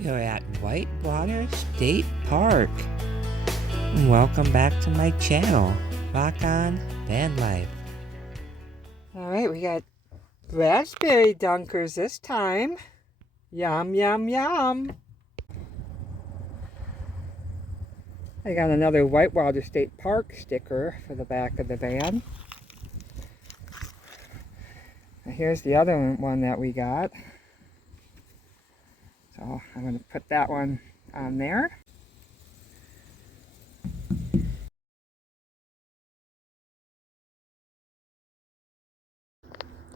You're at Whitewater State Park. And welcome back to my channel, Rock On Van Life. Alright, we got raspberry dunkers this time. Yum, yum, yum. I got another Whitewater State Park sticker for the back of the van. And here's the other one that we got. So I'm going to put that one on there.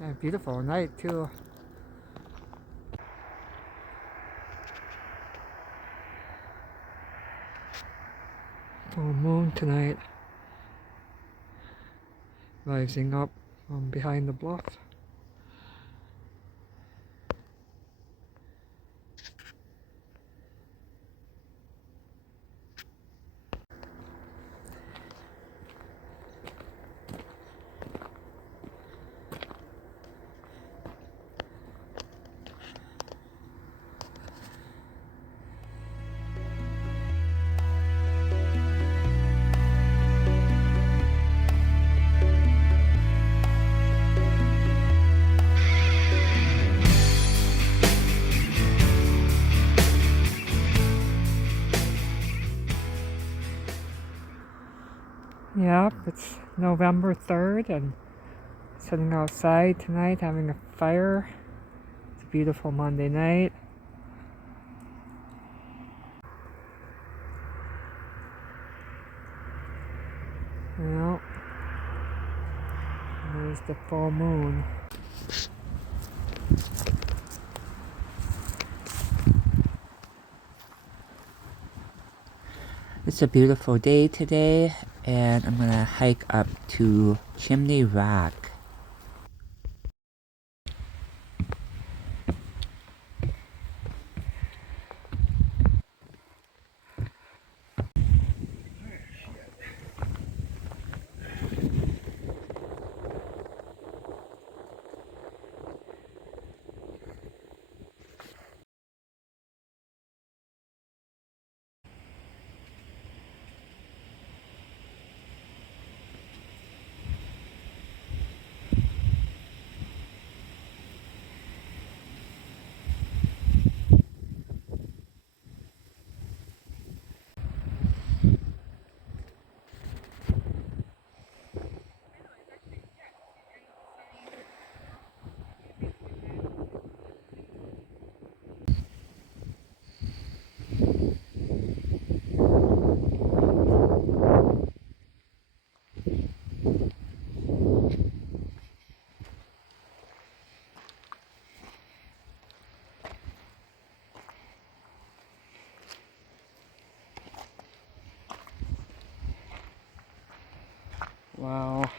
And a beautiful night too. Full moon tonight, rising up from behind the bluff. Yep, it's November 3rd and sitting outside tonight having a fire. It's a beautiful Monday night. Well, there's the full moon. It's a beautiful day today, and I'm gonna hike up to Chimney Rock. Wow.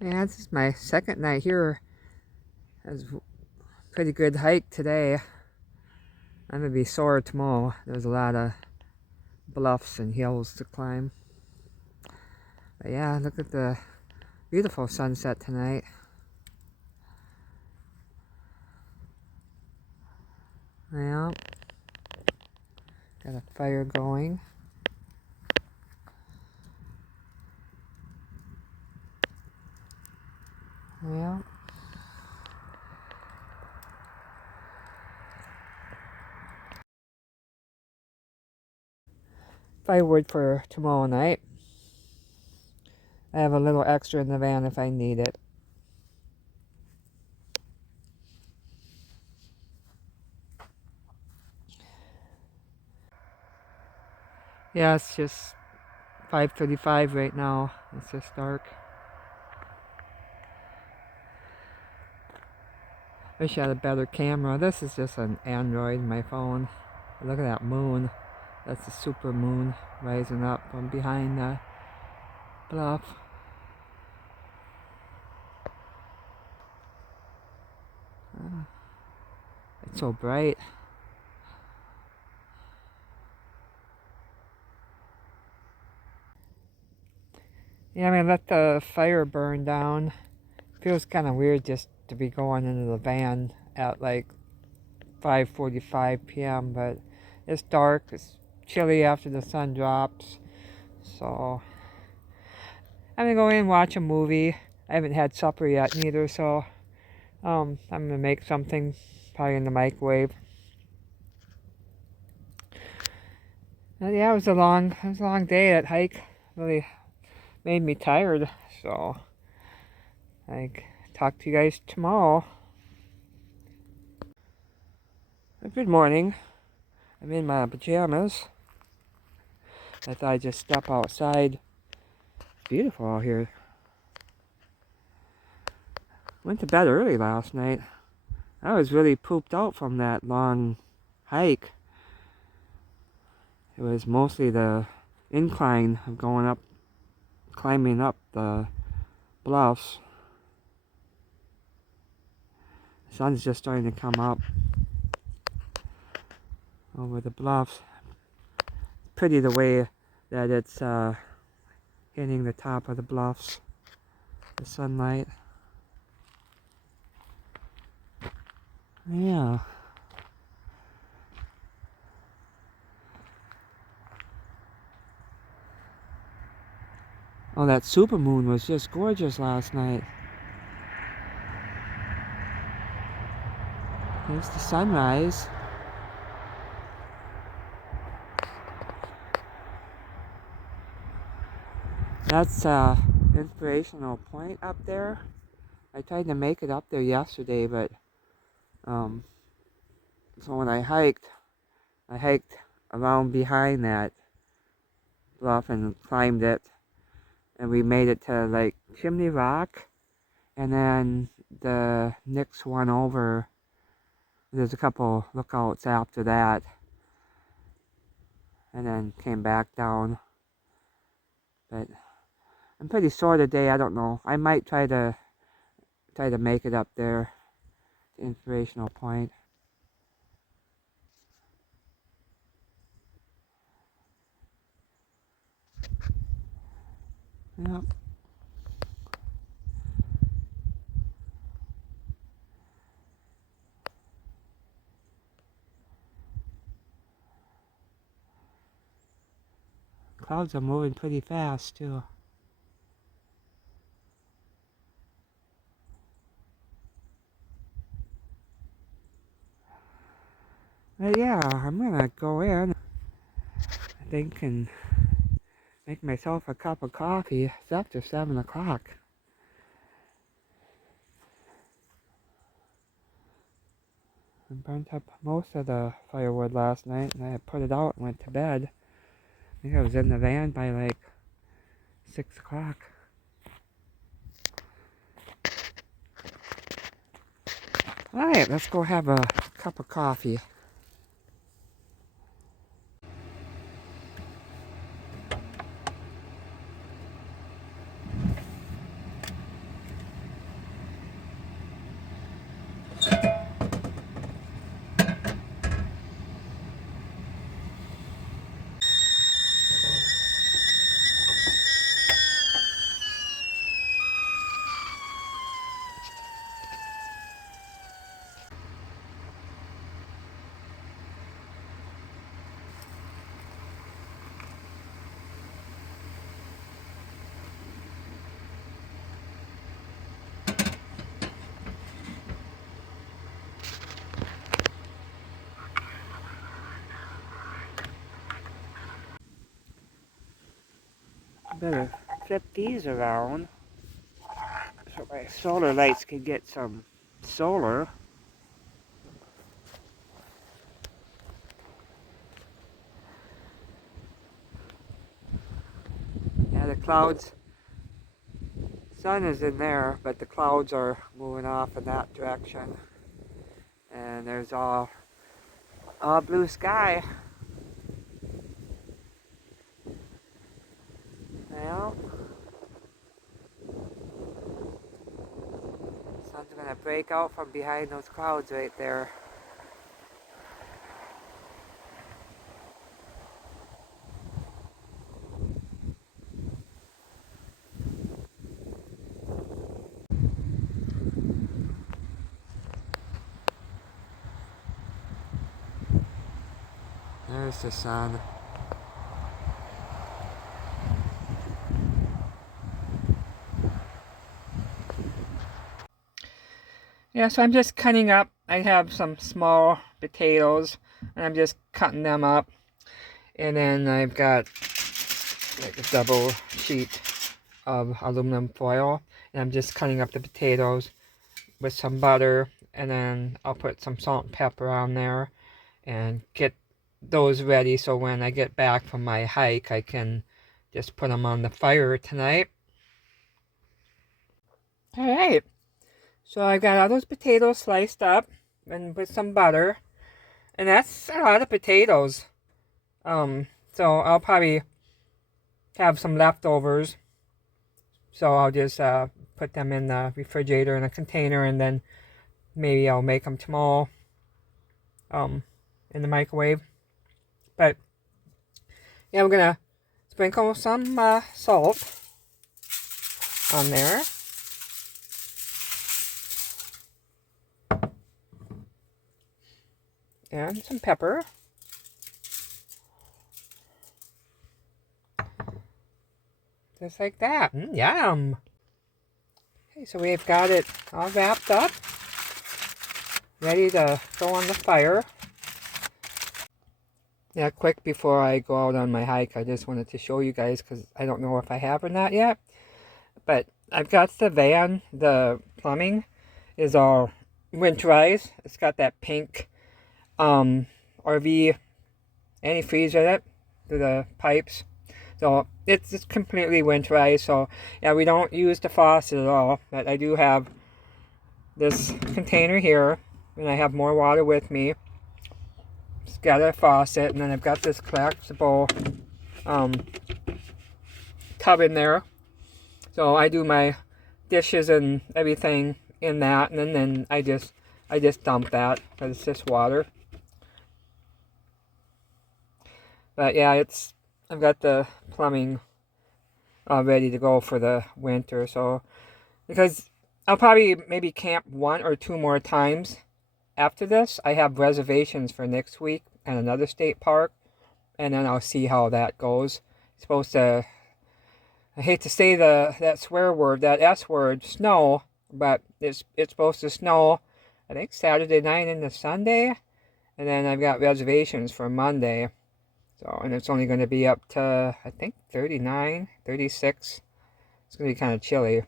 Yeah, this is my second night here. It was a pretty good hike today. I'm gonna be sore tomorrow. There's a lot of bluffs and hills to climb. But yeah, look at the beautiful sunset tonight. Yeah, got a fire going. Yeah. Firewood for tomorrow night. I have a little extra in the van if I need it. Yeah, it's just 5:35 right now. It's just dark. Wish I had a better camera. This is just an Android, my phone. Look at that moon. That's the super moon rising up from behind the bluff. It's so bright. Yeah, I'm gonna let the fire burn down. Feels kind of weird just to be going into the van at like 5:45 p.m. But it's dark. It's chilly after the sun drops. So I'm gonna go in and watch a movie. I haven't had supper yet neither, so I'm gonna make something probably in the microwave. Yeah, it was a long day. That hike really made me tired. So I talk to you guys tomorrow. Good morning. I'm in my pajamas. I thought I'd just step outside. It's beautiful out here. Went to bed early last night. I was really pooped out from that long hike. It was mostly the incline of going up, climbing up the bluffs. The sun's just starting to come up over the bluffs. Pretty the way that it's hitting the top of the bluffs, the sunlight. Yeah. Oh, that supermoon was just gorgeous last night. There's the sunrise. That's inspirational point up there. I tried to make it up there yesterday, but so when I hiked around behind that bluff and climbed it, and we made it to like Chimney Rock, and then the next one over. There's a couple lookouts after that, and then came back down. But I'm pretty sore today. I don't know. I might try to make it up there. The inspirational point. Yep. Clouds are moving pretty fast too. But yeah, I'm gonna go in, I think, and make myself a cup of coffee. It's after 7 o'clock. I burnt up most of the firewood last night, and I put it out and went to bed. I think I was in the van by like 6 o'clock. Alright, let's go have a cup of coffee. Better flip these around so my solar lights can get some solar. Yeah, the clouds, sun is in there, but the clouds are moving off in that direction. And there's all blue sky. Well, sun's gonna break out from behind those clouds right there. There's the sun. Yeah, so I'm just cutting up. I have some small potatoes, and I'm just cutting them up. And then I've got like a double sheet of aluminum foil, and I'm just cutting up the potatoes with some butter, and then I'll put some salt and pepper on there and get those ready so when I get back from my hike I can just put them on the fire tonight. Alright, so I've got all those potatoes sliced up and with some butter, and that's a lot of potatoes. So I'll probably have some leftovers, so I'll just put them in the refrigerator in a container, and then maybe I'll make them tomorrow in the microwave. But yeah, we're gonna sprinkle some salt on there. And some pepper. Just like that. Yum! Okay, so we've got it all wrapped up. Ready to go on the fire. Yeah, quick before I go out on my hike, I just wanted to show you guys, because I don't know if I have or not yet. But I've got the van, the plumbing is all winterized. It's got that pink RV antifreeze in it through the pipes. So it's completely winterized. So yeah, we don't use the faucet at all. But I do have this container here, and I have more water with me. It's got a faucet, and then I've got this collapsible tub in there. So I do my dishes and everything in that, and then I just dump that because it's just water. But yeah, I've got the plumbing ready to go for the winter. So because I'll probably maybe camp 1 or 2 more times after this. I have reservations for next week at another state park, and then I'll see how that goes. It's supposed to, I hate to say that swear word, that S word, snow, but it's supposed to snow, I think, Saturday night into Sunday, and then I've got reservations for Monday. So, and it's only going to be up to, I think, 39, 36. It's going to be kind of chilly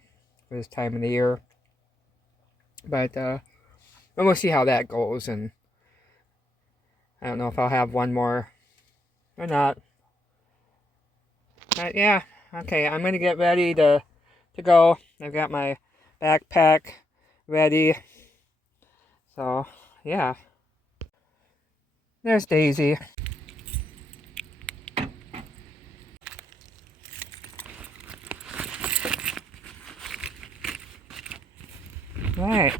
for this time of the year. But we'll see how that goes, and I don't know if I'll have one more or not. But yeah, okay, I'm going to get ready to go. I've got my backpack ready. So, yeah. There's Daisy. Right.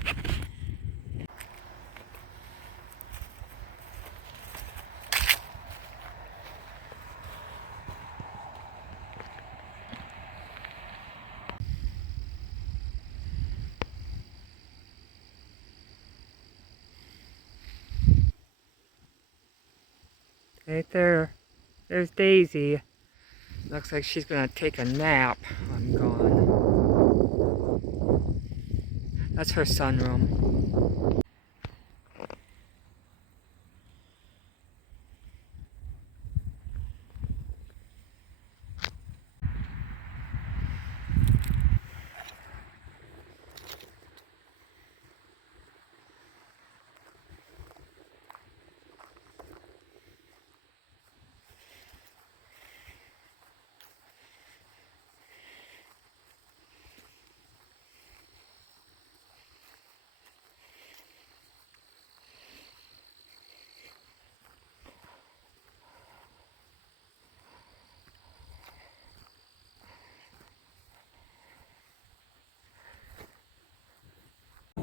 Right there. There's Daisy. Looks like she's gonna take a nap. I'm gone. That's her sunroom.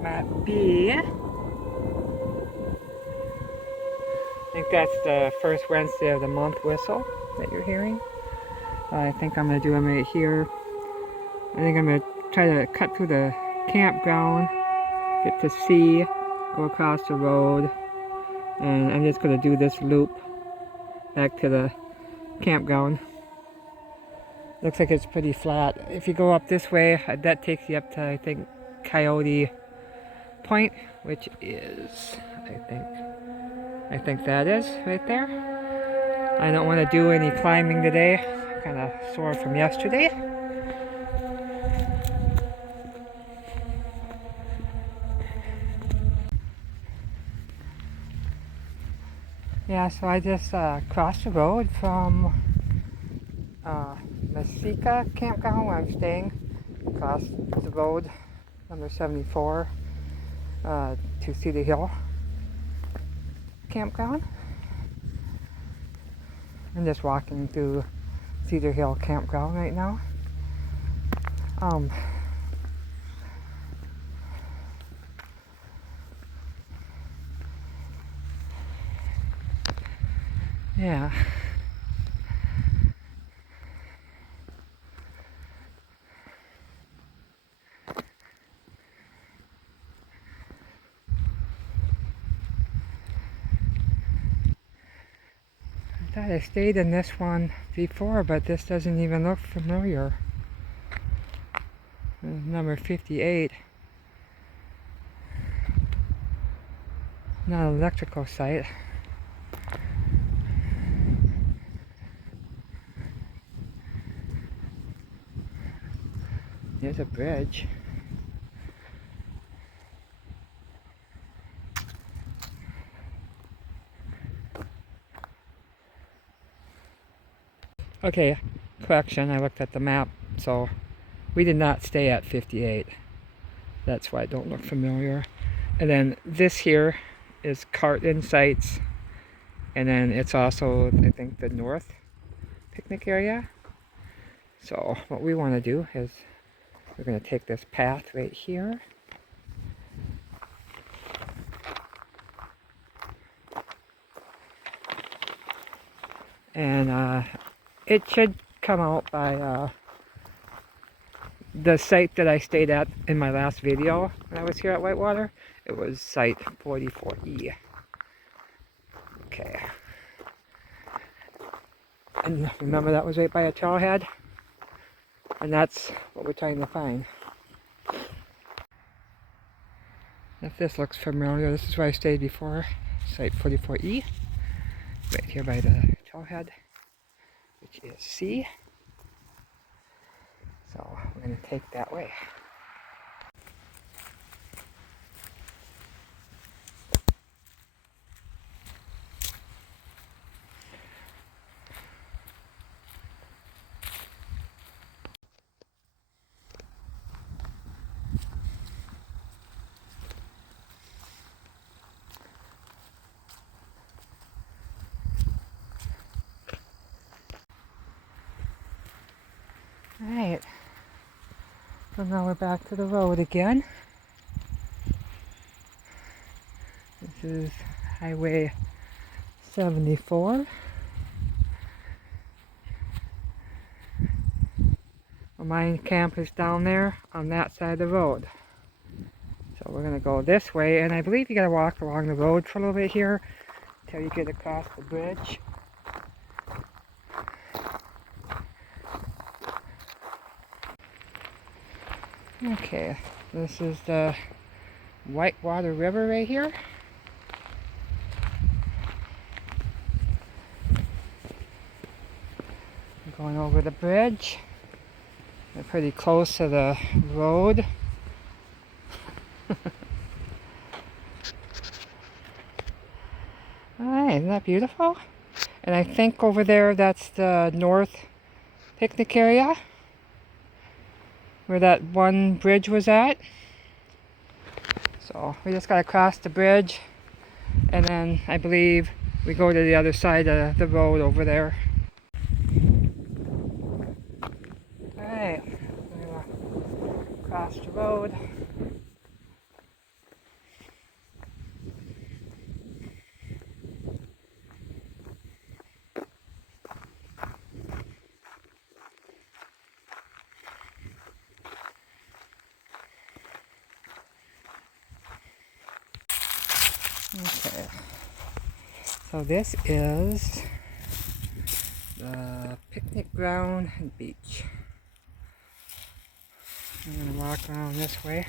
might be. I think that's the first Wednesday of the month whistle that you're hearing. I think I'm going to do them right here. I think I'm going to try to cut through the campground, get to C, go across the road, and I'm just going to do this loop back to the campground. Looks like it's pretty flat. If you go up this way, that takes you up to, I think, Coyote Point, which is, I think that is right there. I don't want to do any climbing today. Kind of sore from yesterday. Yeah, so I just crossed the road from Masika campground where I'm staying. Across the road, number 74, to Cedar Hill campground. I'm just walking through Cedar Hill campground right now. Yeah. I thought I stayed in this one before, but this doesn't even look familiar. Number 58. Not an electrical site. There's a bridge. Okay, correction, I looked at the map, so we did not stay at 58. That's why it don't look familiar. And then this here is Cart Insights, and then it's also, I think, the north picnic area. So what we want to do is we're going to take this path right here. And it should come out by the site that I stayed at in my last video when I was here at Whitewater. It was site 44E. Okay. And remember, that was right by a trailhead. And that's what we're trying to find. If this looks familiar, this is where I stayed before. Site 44E. Right here by the trailhead, which is C. So we're going to take that way. Alright, so now we're back to the road again. This is Highway 74. Well, my camp is down there on that side of the road. So we're going to go this way, and I believe you got to walk along the road for a little bit here until you get across the bridge. Okay, this is the Whitewater River right here. I'm going over the bridge. We're pretty close to the road. Alright, isn't that beautiful? And I think over there that's the north picnic area, where that one bridge was at. So we just got to cross the bridge, and then I believe we go to the other side of the road over there. Alright, we're gonna cross the road. Okay. So this is the picnic ground and beach. I'm gonna walk around this way.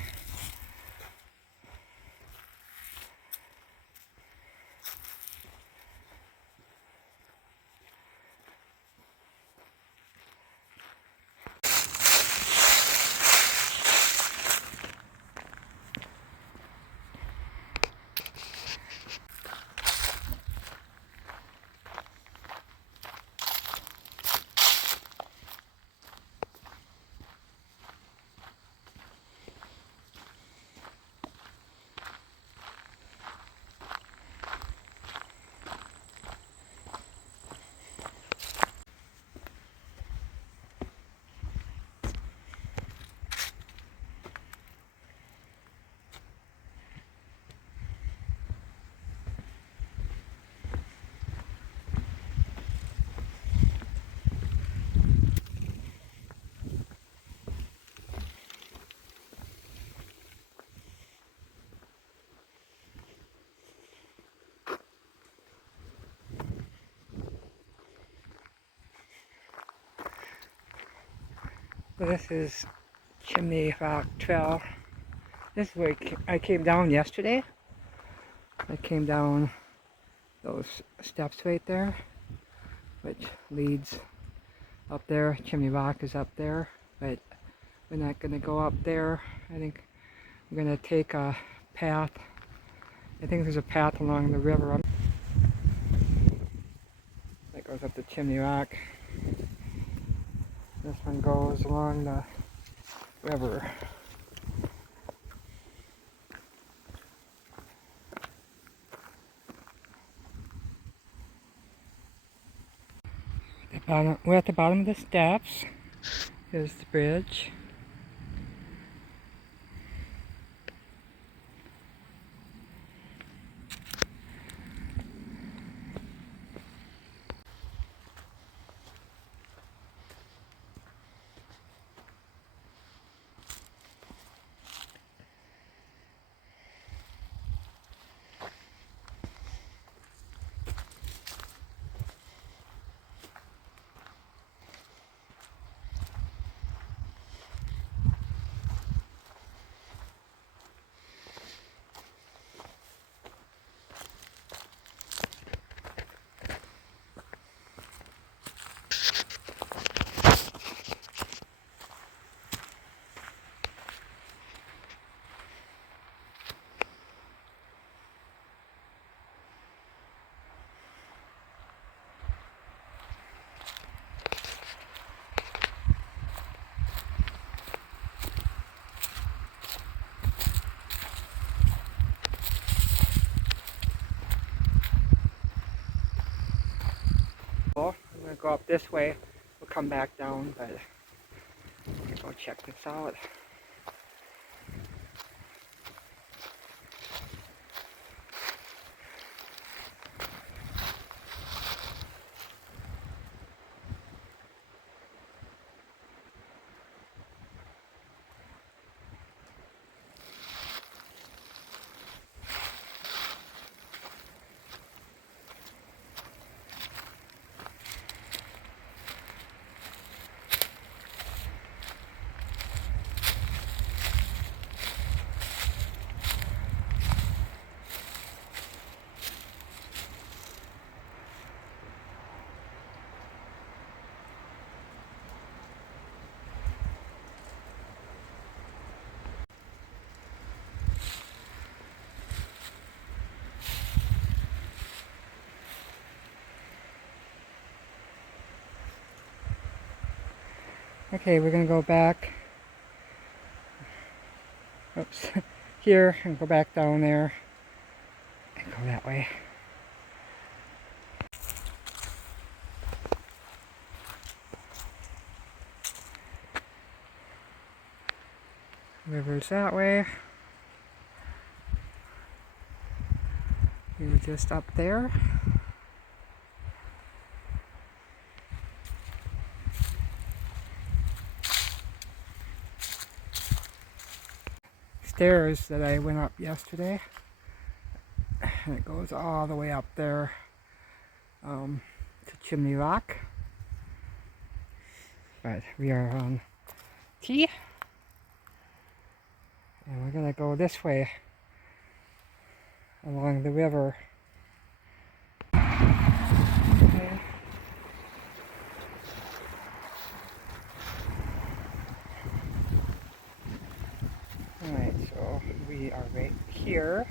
So this is Chimney Rock Trail. This is where I came down yesterday. I came down those steps right there, which leads up there. Chimney Rock is up there, but we're not going to go up there. I think we're going to take a path. I think there's a path along the river that goes up to Chimney Rock. This one goes along the river. We're at the bottom of the steps. Here's the bridge. I'm going to go up this way. We'll come back down, but let's go check this out. Okay, we're going to go back, oops, here and go back down there and go that way. River's that way. We were just up there. Stairs that I went up yesterday. and it goes all the way up there to Chimney Rock. But we are on T, and we're gonna go this way along the river. Okay. Alright, so we are right here,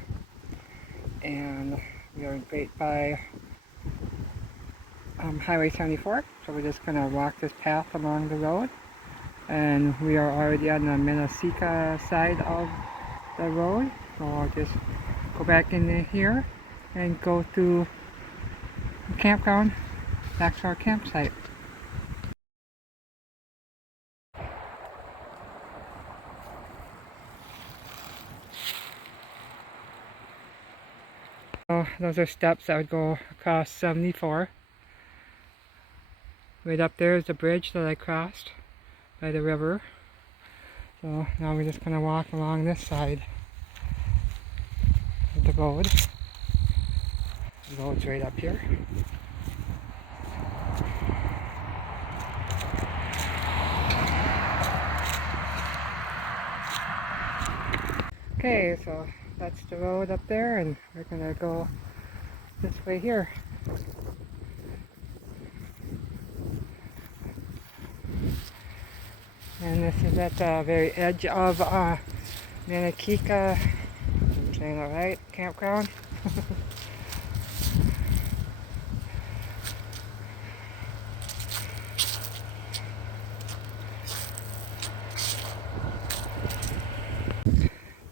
and we are right by Highway 74, so we're just gonna walk this path along the road, and we are already on the Minnesota side of the road, so I'll just go back in here and go to the campground, back to our campsite. So those are steps that would go across 74. Right up there is the bridge that I crossed by the river. So now we're just gonna walk along this side of the road. The road's right up here. Okay, so that's the road up there, and we're gonna go this way here. And this is at the very edge of Manakika, I'm saying that right, campground.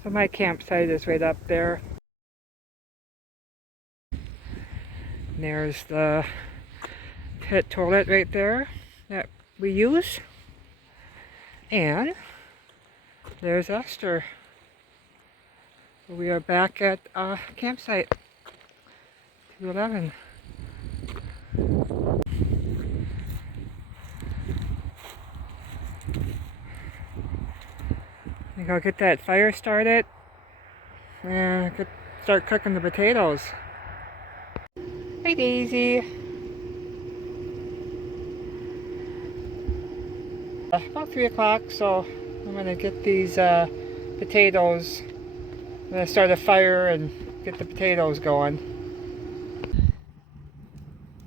So my campsite is right up there. And there's the pit toilet right there that we use. And there's Esther. We are back at campsite 211. We go get that fire started and start cooking the potatoes. Hey Daisy. About 3 o'clock, so I'm gonna get these potatoes. I'm gonna start a fire and get the potatoes going.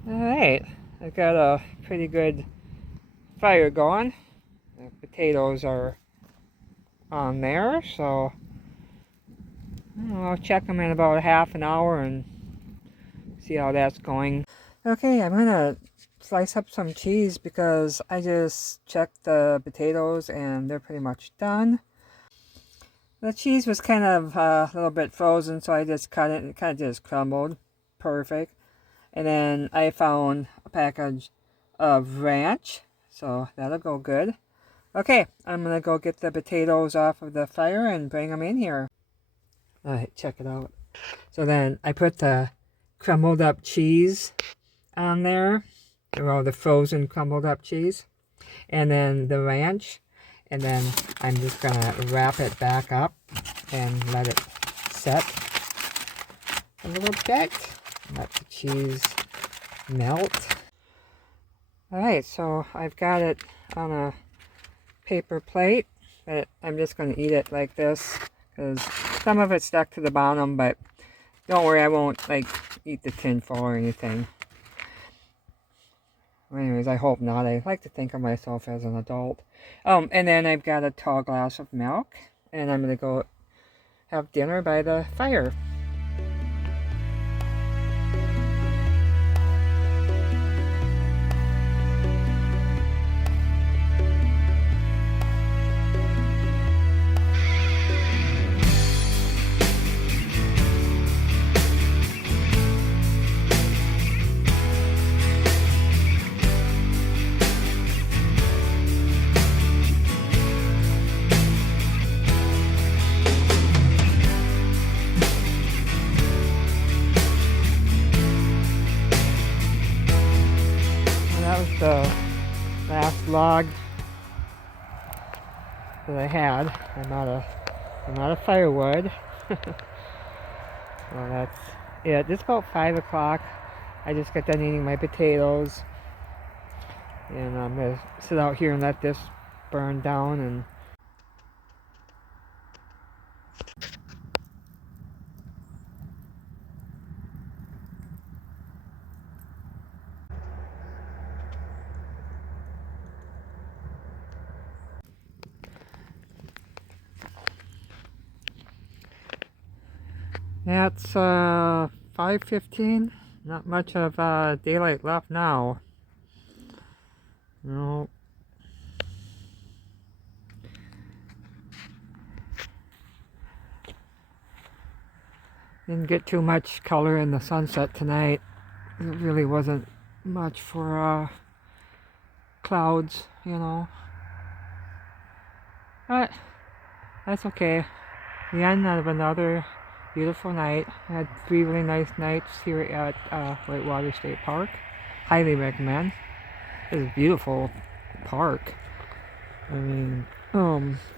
Alright, I've got a pretty good fire going. The potatoes are on there, so I'll check them in about half an hour and see how that's going. Okay, I'm gonna slice up some cheese because I just checked the potatoes and they're pretty much done. The cheese was kind of a little bit frozen, so I just cut it and it kind of just crumbled. Perfect. And then I found a package of ranch, so that'll go good. Okay, I'm gonna go get the potatoes off of the fire and bring them in here. Alright, check it out. So then I put the crumbled up cheese on there, well, the frozen crumbled up cheese, and then the ranch, and then I'm just gonna wrap it back up and let it set a little bit. Let the cheese melt. Alright, so I've got it on a paper plate, but I'm just going to eat it like this because some of it's stuck to the bottom, but don't worry, I won't like eat the tin foil or anything. Anyways, I hope not. I like to think of myself as an adult. And then I've got a tall glass of milk, and I'm going to go have dinner by the fire. That was the last log that I had. I'm out of firewood. Well, that's Yeah, it's about 5 o'clock. I just got done eating my potatoes. And I'm going to sit out here and let this burn down. And that's 5:15. Not much of daylight left now. No. Didn't get too much color in the sunset tonight. It really wasn't much for clouds, you know. But that's okay. The end of another beautiful night. I had 3 really nice nights here at Whitewater State Park. Highly recommend. It's a beautiful park. I mean,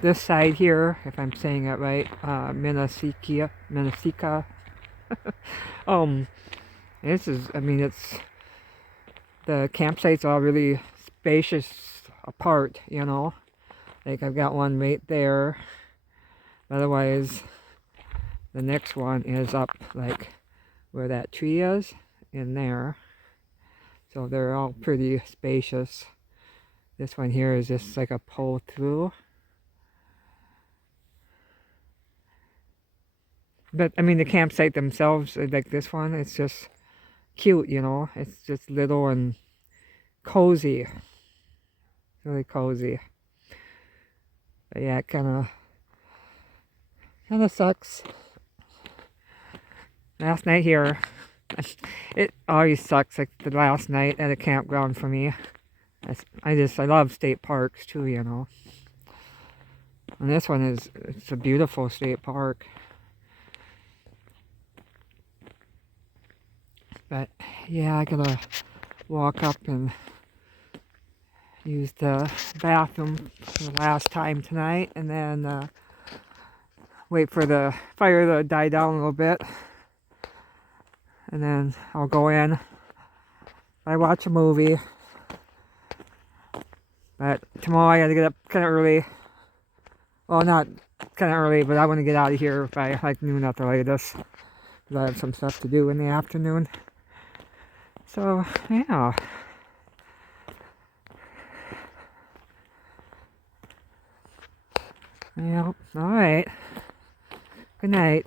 this side here, if I'm saying it right, Minnesika. This is, I mean, it's, the campsites are really spacious apart, you know. Like I've got one right there. Otherwise, the next one is up like where that tree is, in there. So they're all pretty spacious. This one here is just like a pull through. But I mean, the campsite themselves, like this one, it's just cute, you know. It's just little and cozy. Really cozy. But yeah, it kind of sucks. Last night here, it always sucks, like the last night at a campground for me. I love state parks too, you know. And this one it's a beautiful state park. But yeah, I gotta walk up and use the bathroom for the last time tonight, and then wait for the fire to die down a little bit, and then I'll go in. I watch a movie, but tomorrow I gotta get up kind of early. Well, not kind of early, but I want to get out of here by like noon at the latest, because I have some stuff to do in the afternoon. So yeah. Yep. All right. Good night.